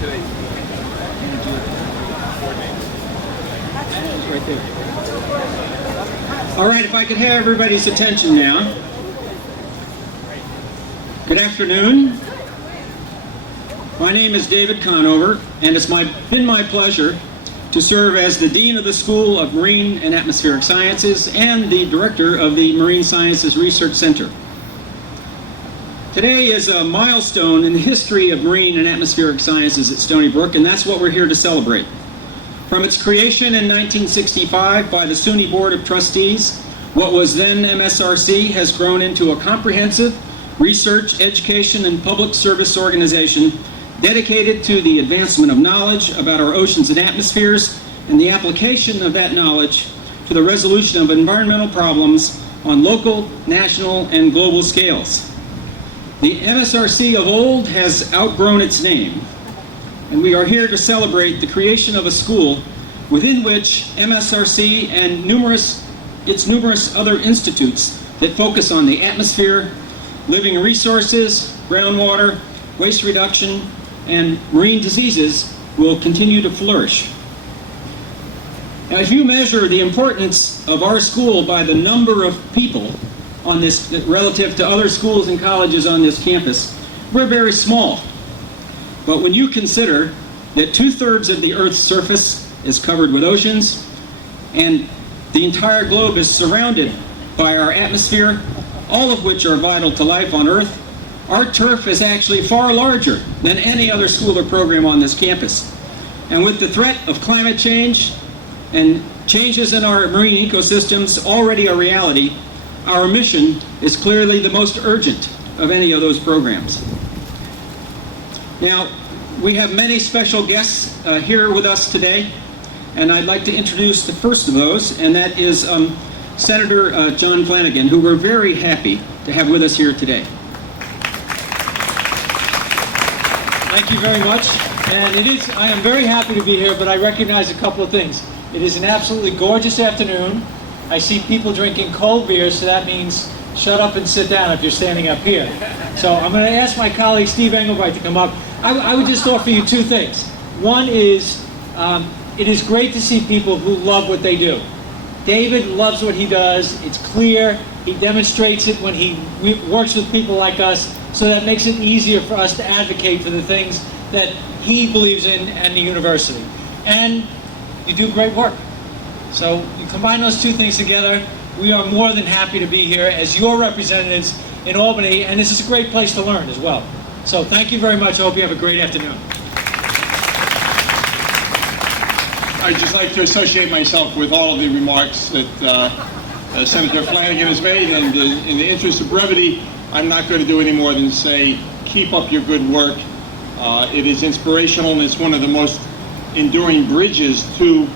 Right there. All right, if I could have everybody's attention now. Good afternoon. My name is David Conover, and it's been my pleasure to serve as the Dean of the School of Marine and Atmospheric Sciences and the Director of the Marine Sciences Research Center. Today is a milestone in the history of marine and atmospheric sciences at Stony Brook, and that's what we're here to celebrate. From its creation in 1965 by the SUNY Board of Trustees, what was then MSRC has grown into a comprehensive research, education, and public service organization dedicated to the advancement of knowledge about our oceans and atmospheres and the application of that knowledge to the resolution of environmental problems on local, national, and global scales. The MSRC of old has outgrown its name, and we are here to celebrate the creation of a school within which MSRC and its numerous other institutes that focus on the atmosphere, living resources, groundwater, waste reduction, and marine diseases will continue to flourish. Now, if you measure the importance of our school by the number of people on this relative to other schools and colleges on this campus, we're very small. But when you consider that 2/3 of the Earth's surface is covered with oceans and the entire globe is surrounded by our atmosphere, all of which are vital to life on Earth, our turf is actually far larger than any other school or program on this campus. And with the threat of climate change and changes in our marine ecosystems already a reality, our mission is clearly the most urgent of any of those programs. Now, we have many special guests here with us today, and I'd like to introduce the first of those, and that is Senator John Flanagan, who we're very happy to have with us here today. Thank you very much. And I am very happy to be here, but I recognize a couple of things. It is an absolutely gorgeous afternoon. I see people drinking cold beer, so that means shut up and sit down if you're standing up here. So I'm going to ask my colleague Steve Englebright to come up. I would just offer you two things. One is, it is great to see people who love what they do. David loves what he does. It's clear. He demonstrates it when he works with people like us, so that makes it easier for us to advocate for the things that he believes in and the university. And you do great work. So you combine those two things together, we are more than happy to be here as your representatives in Albany, and this is a great place to learn as well. So thank you very much. I hope you have a great afternoon. I'd just like to associate myself with all of the remarks that Senator Flanagan has made, and in the interest of brevity, I'm not going to do any more than say, keep up your good work. It is inspirational, and it's one of the most enduring bridges to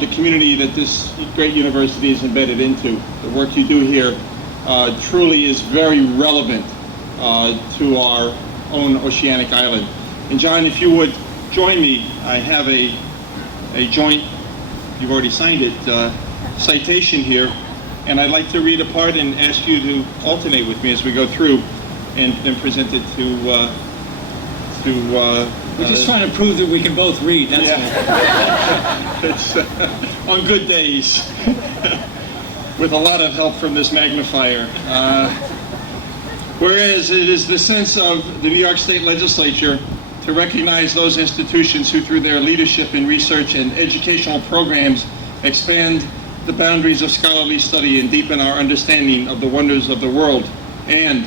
the community that this great university is embedded into. The work you do here truly is very relevant to our own oceanic island. And John, if you would join me, I have a joint, you've already signed it, citation here, and I'd like to read a part and ask you to alternate with me as we go through and present it to we're just trying to prove that we can both read, that's all. It's on good days, with a lot of help from this magnifier. Whereas it is the sense of the New York State Legislature to recognize those institutions who, through their leadership in research and educational programs, expand the boundaries of scholarly study and deepen our understanding of the wonders of the world. And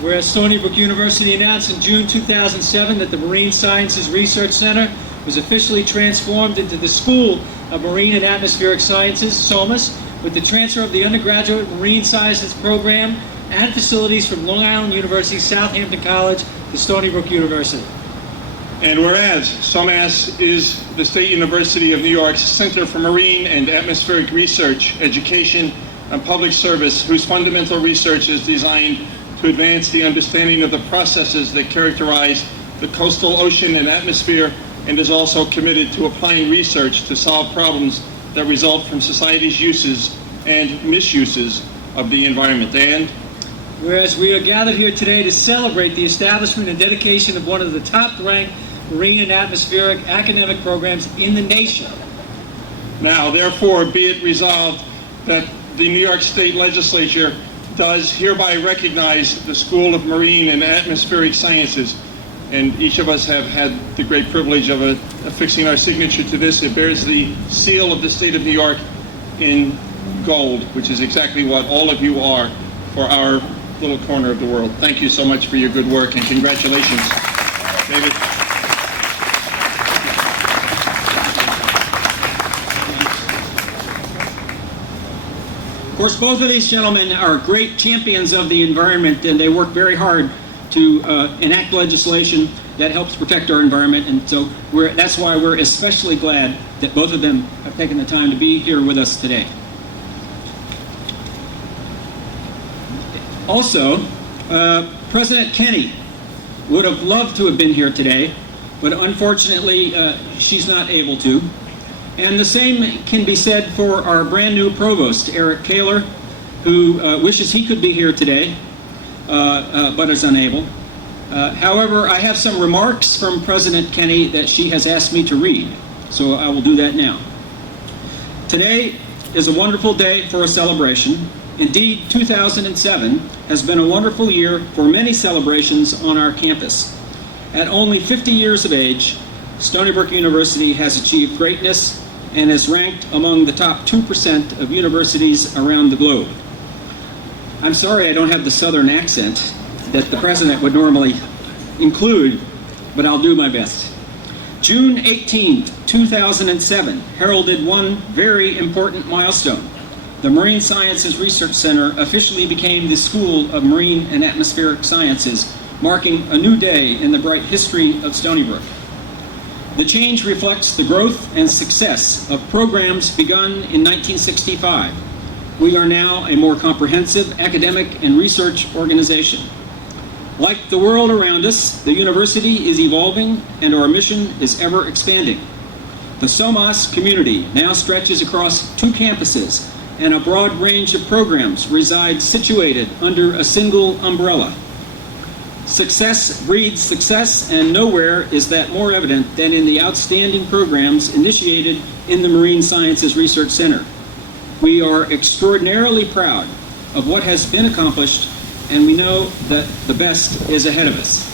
whereas Stony Brook University announced in June 2007 that the Marine Sciences Research Center was officially transformed into the School of Marine and Atmospheric Sciences, SoMAS, with the transfer of the undergraduate Marine Sciences program and facilities from Long Island University, Southampton College to Stony Brook University. And whereas SoMAS is the State University of New York's Center for Marine and Atmospheric Research, Education, and Public Service, whose fundamental research is designed to advance the understanding of the processes that characterize the coastal ocean and atmosphere, and is also committed to applying research to solve problems that result from society's uses and misuses of the environment. And whereas we are gathered here today to celebrate the establishment and dedication of one of the top-ranked marine and atmospheric academic programs in the nation. Now, therefore, be it resolved that the New York State Legislature does hereby recognize the School of Marine and Atmospheric Sciences. And each of us have had the great privilege of affixing our signature to this. It bears the seal of the state of New York in gold, which is exactly what all of you are for our little corner of the world. Thank you so much for your good work, and congratulations, David. Of course, both of these gentlemen are great champions of the environment, and they work very hard to enact legislation that helps protect our environment. And so that's why we're especially glad that both of them have taken the time to be here with us today. Also, President Kenney would have loved to have been here today, but unfortunately she's not able to. And the same can be said for our brand new provost, Eric Kaler, who wishes he could be here today, but is unable. However, I have some remarks from President Kenney that she has asked me to read, so I will do that now. Today is a wonderful day for a celebration. Indeed, 2007 has been a wonderful year for many celebrations on our campus. At only 50 years of age, Stony Brook University has achieved greatness and is ranked among the top 2% of universities around the globe. I'm sorry I don't have the southern accent that the president would normally include, but I'll do my best. June 18th, 2007 heralded one very important milestone. The Marine Sciences Research Center officially became the School of Marine and Atmospheric Sciences, marking a new day in the bright history of Stony Brook. The change reflects the growth and success of programs begun in 1965. We are now a more comprehensive academic and research organization. Like the world around us, the university is evolving and our mission is ever expanding. The SoMAS community now stretches across 2 campuses, and a broad range of programs reside situated under a single umbrella. Success breeds success, and nowhere is that more evident than in the outstanding programs initiated in the Marine Sciences Research Center. We are extraordinarily proud of what has been accomplished, and we know that the best is ahead of us.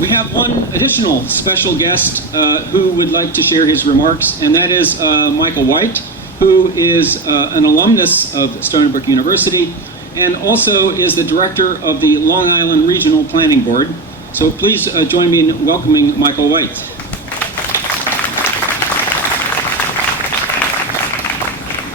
We have one additional special guest who would like to share his remarks, and that is Michael White, who is an alumnus of Stony Brook University and also is the director of the Long Island Regional Planning Board. So please join me in welcoming Michael White.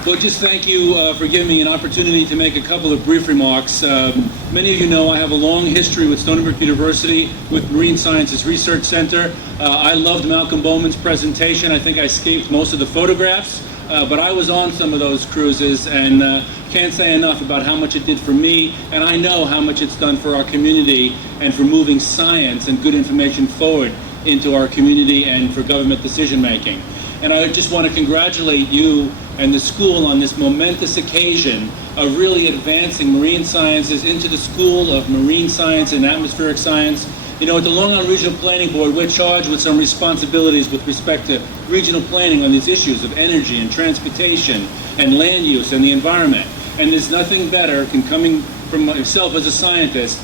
Well, just thank you for giving me an opportunity to make a couple of brief remarks. Many of you know I have a long history with Stony Brook University, with Marine Sciences Research Center. I loved Malcolm Bowman's presentation. I think I escaped most of the photographs, but I was on some of those cruises and can't say enough about how much it did for me, and I know how much it's done for our community and for moving science and good information forward into our community and for government decision making. And I just want to congratulate you and the school on this momentous occasion of really advancing marine sciences into the School of Marine Science and Atmospheric Science. You know, at the Long Island Regional Planning Board, we're charged with some responsibilities with respect to regional planning on these issues of energy and transportation and land use and the environment. And there's nothing better than coming from myself as a scientist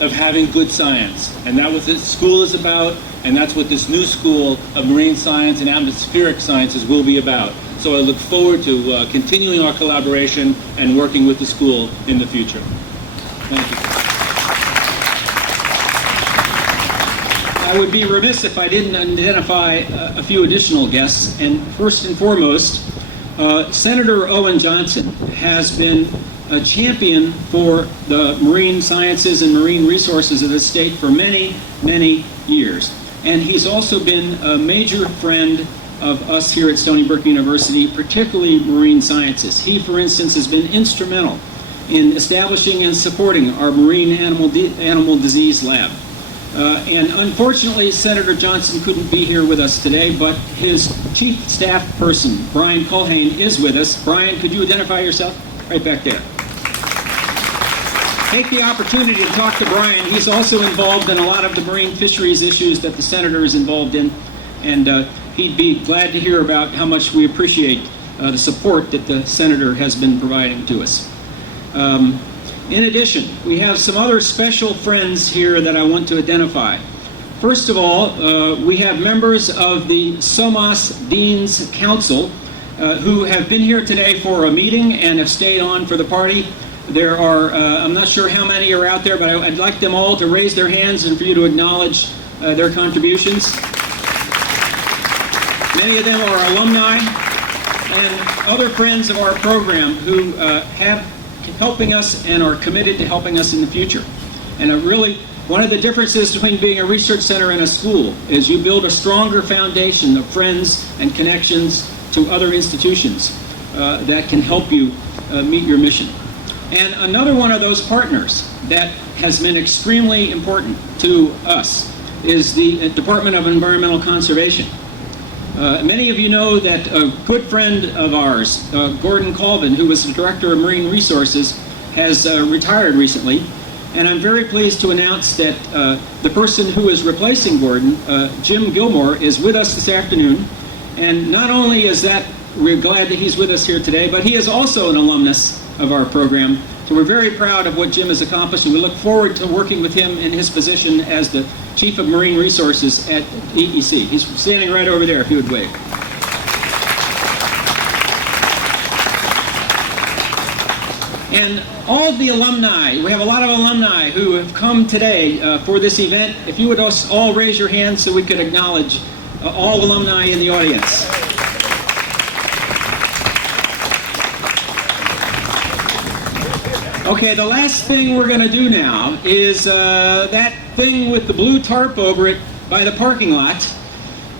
of having good science. And that's what this school is about, and that's what this new School of Marine Science and Atmospheric Sciences will be about. So I look forward to continuing our collaboration and working with the school in the future. Thank you. I would be remiss if I didn't identify a few additional guests. And first and foremost, Senator Owen Johnson has been a champion for the marine sciences and marine resources of the state for many, many years. And he's also been a major friend of us here at Stony Brook University, particularly marine sciences. He, for instance, has been instrumental in establishing and supporting our marine animal disease lab. And unfortunately, Senator Johnson couldn't be here with us today, but his chief staff person, Brian Culhane, is with us. Brian, could you identify yourself? Right back there. take the opportunity to talk to Brian. He's also involved in a lot of the marine fisheries issues that the senator is involved in, and he'd be glad to hear about how much we appreciate the support that the senator has been providing to us. In addition, we have some other special friends here that I want to identify. First of all, we have members of the SoMAS Dean's Council who have been here today for a meeting and have stayed on for the party. There are, I'm not sure how many are out there, but I'd like them all to raise their hands and for you to acknowledge their contributions. Many of them are alumni and other friends of our program who have helping us and are committed to helping us in the future. And really, one of the differences between being a research center and a school is you build a stronger foundation of friends and connections to other institutions that can help you meet your mission. And another one of those partners that has been extremely important to us is the Department of Environmental Conservation. Many of you know that a good friend of ours, Gordon Colvin, who was the Director of Marine Resources, has retired recently. And I'm very pleased to announce that the person who is replacing Gordon, Jim Gilmore, is with us this afternoon. And not only is that, we're glad that he's with us here today, but he is also an alumnus of our program. So we're very proud of what Jim has accomplished, and we look forward to working with him in his position as the Chief of Marine Resources at EEC. He's standing right over there, if you would wave. And all of the alumni, we have a lot of alumni who have come today for this event. If you would all raise your hands so we could acknowledge all alumni in the audience. Okay, the last thing we're going to do now is that thing with the blue tarp over it by the parking lot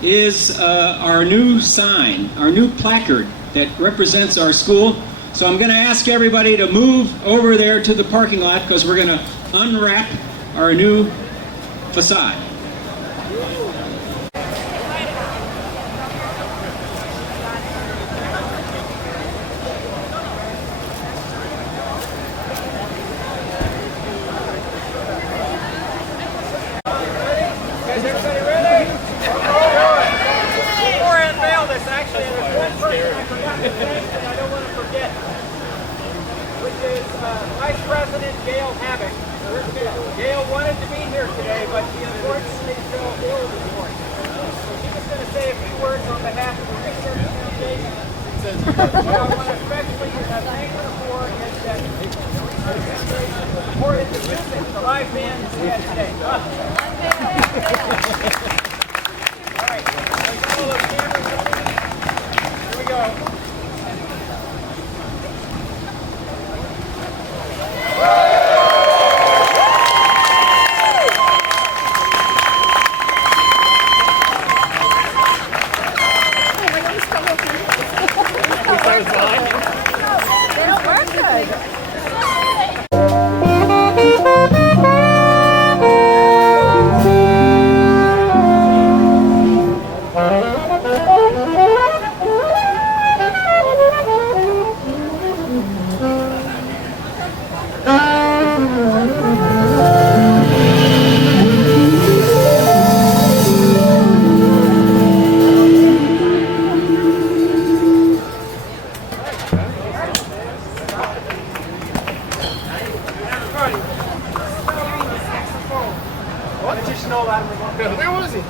is our new sign, our new placard that represents our school. So I'm going to ask everybody to move over there to the parking lot because we're going to unwrap our new facade. Gail wanted to be here today, but she unfortunately fell ill this morning. So she's just going to say a few words on behalf of the Research Foundation. What I want to especially thank her for is that the Research Foundation supported the music, the live band we had today. All right, let's go look cameras. Here we go. Where was he?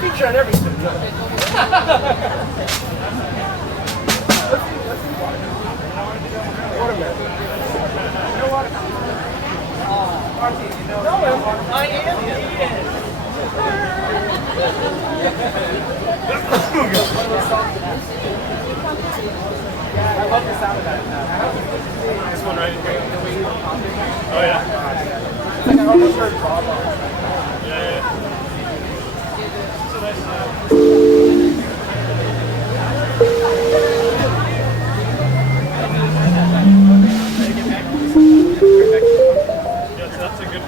Feature on everything. I love the sound of that. This one right here. Oh yeah. I almost heard Bob on it. Yeah. So that's yes, that's a good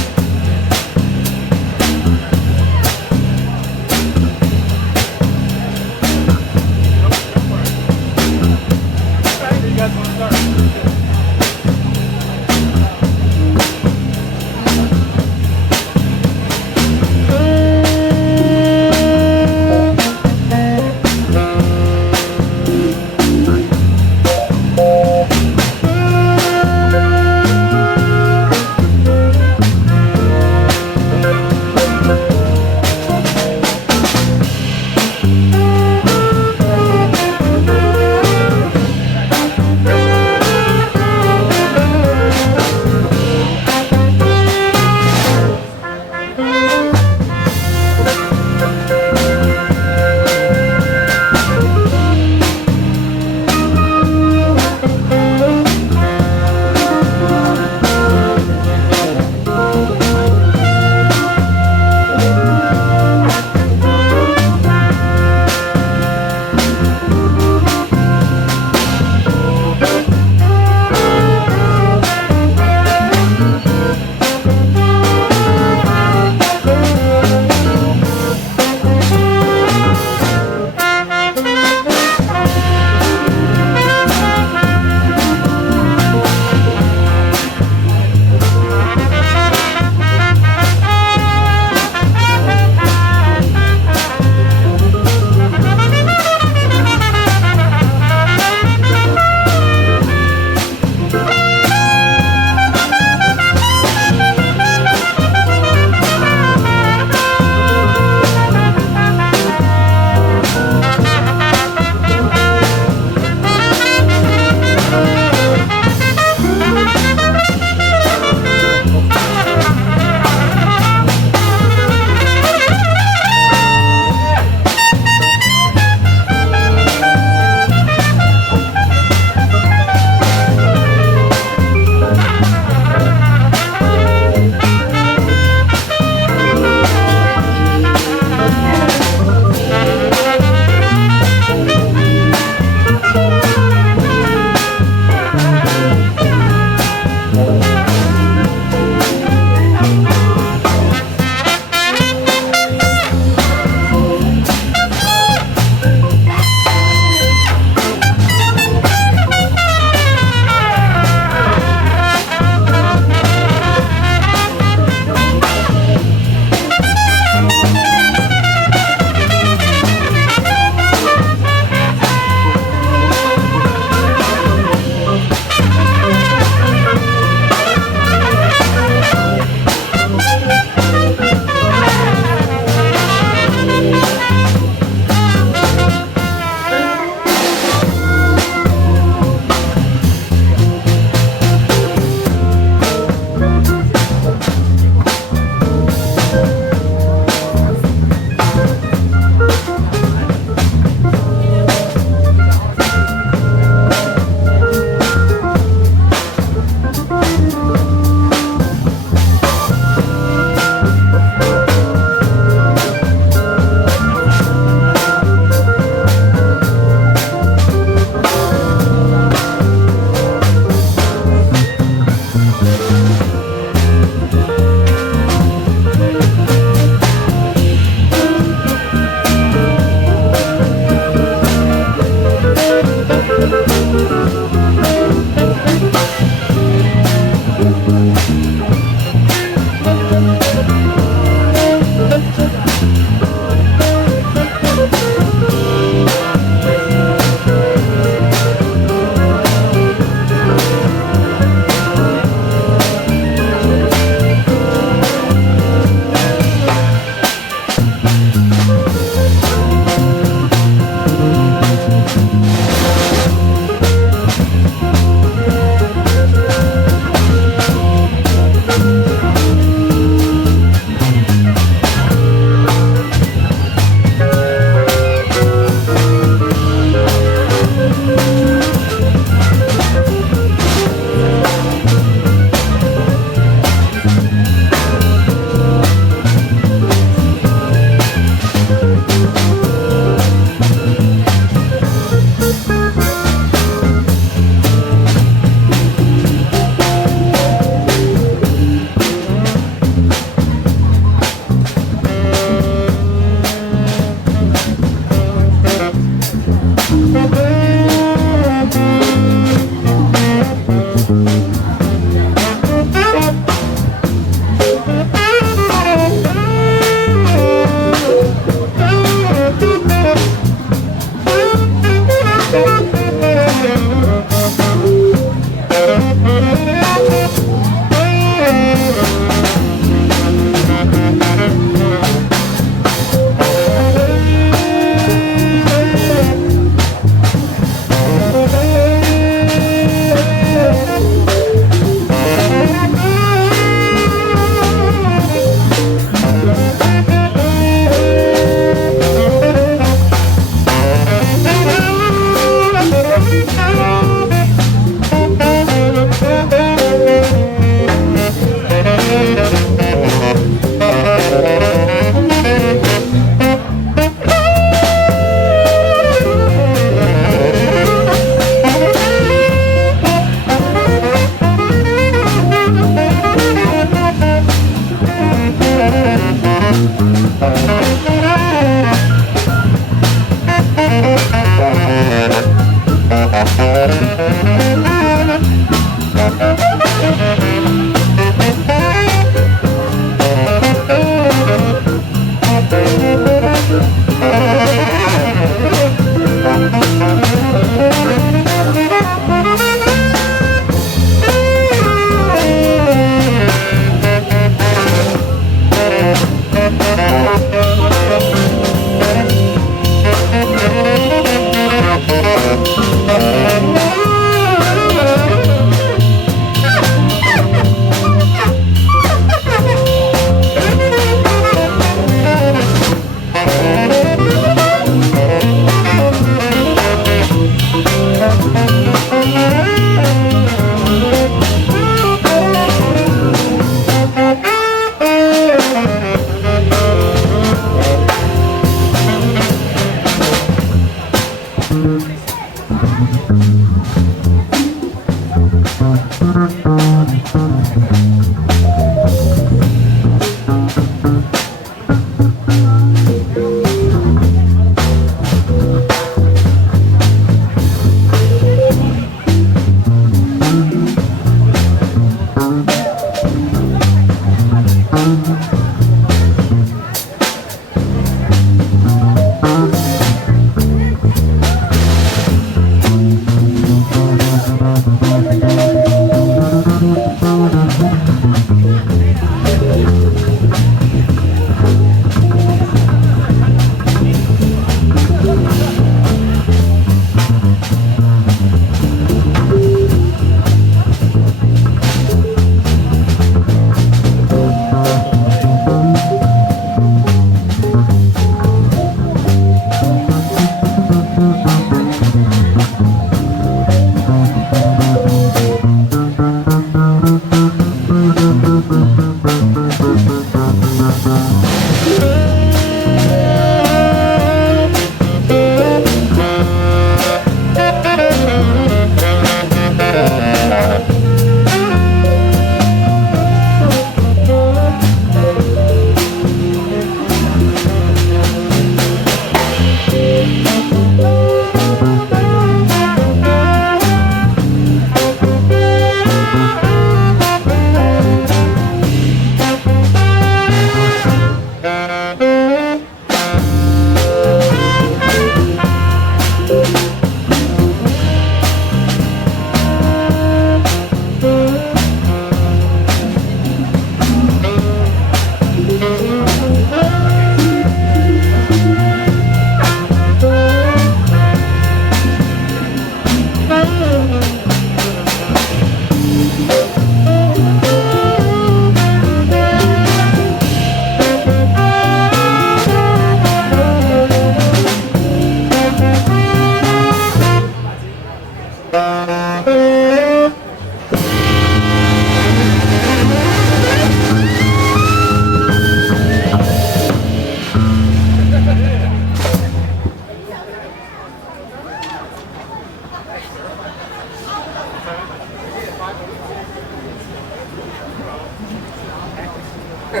When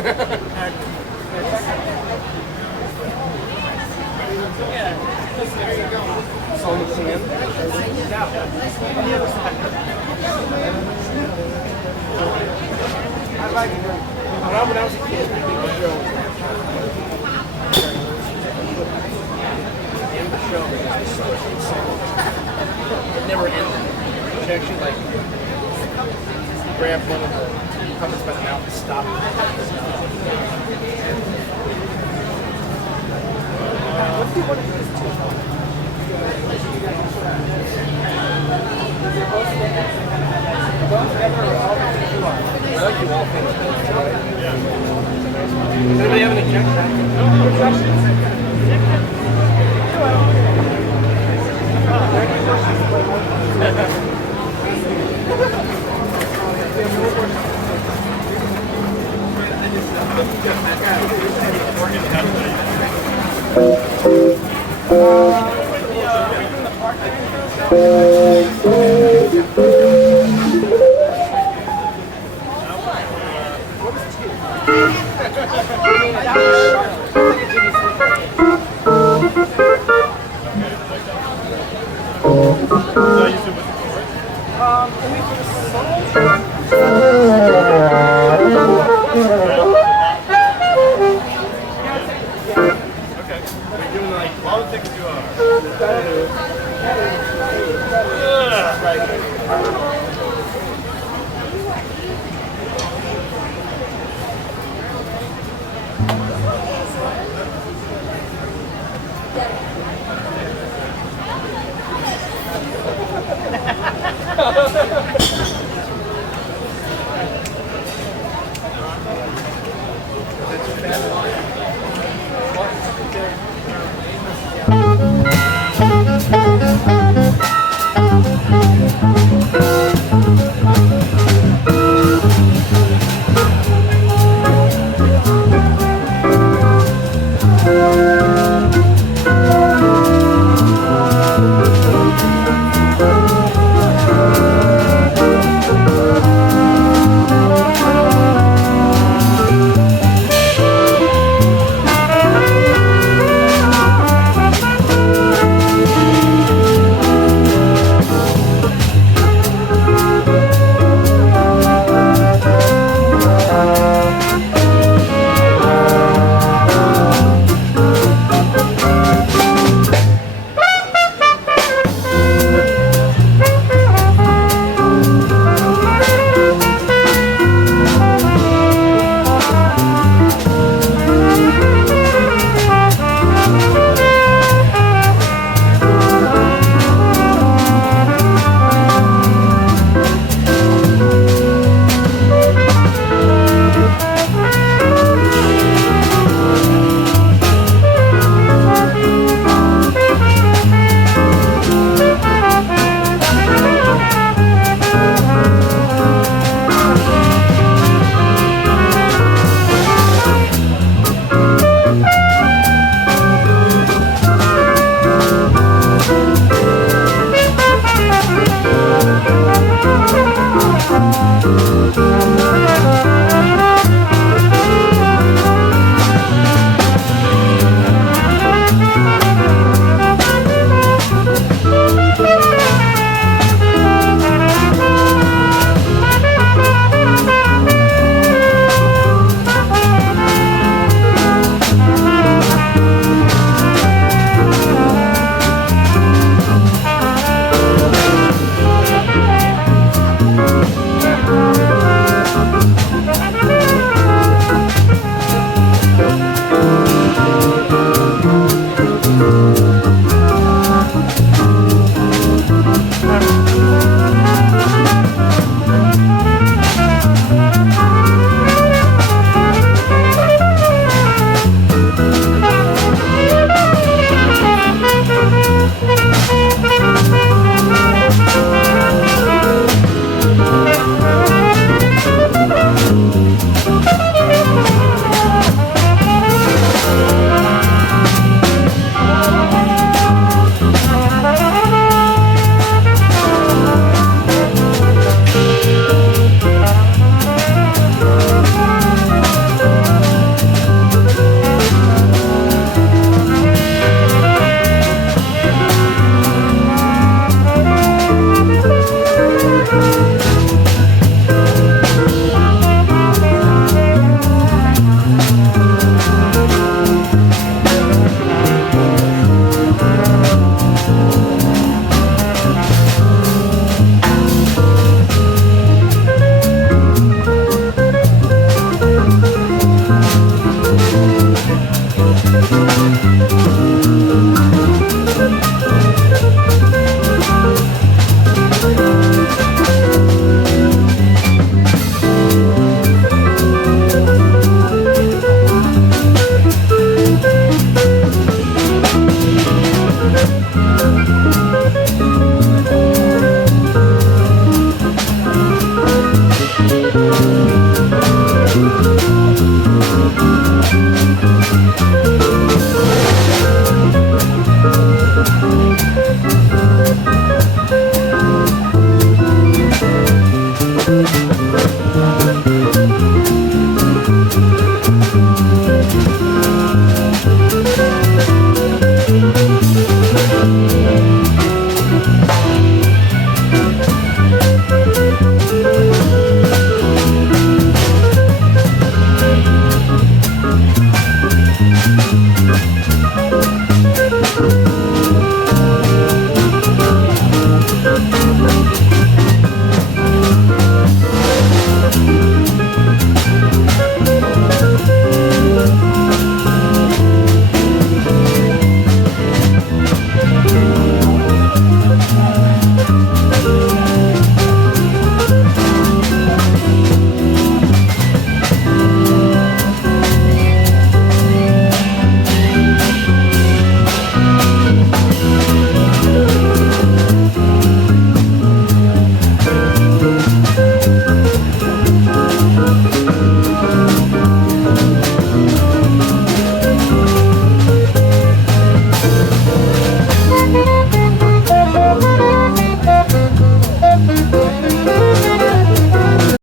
I was a kid, the show. The end of the show it never ended. She actually like grabbed one of the puppets by the mouth and stopped it. What do you want to do this to? I like you all things. Does anybody have any objection?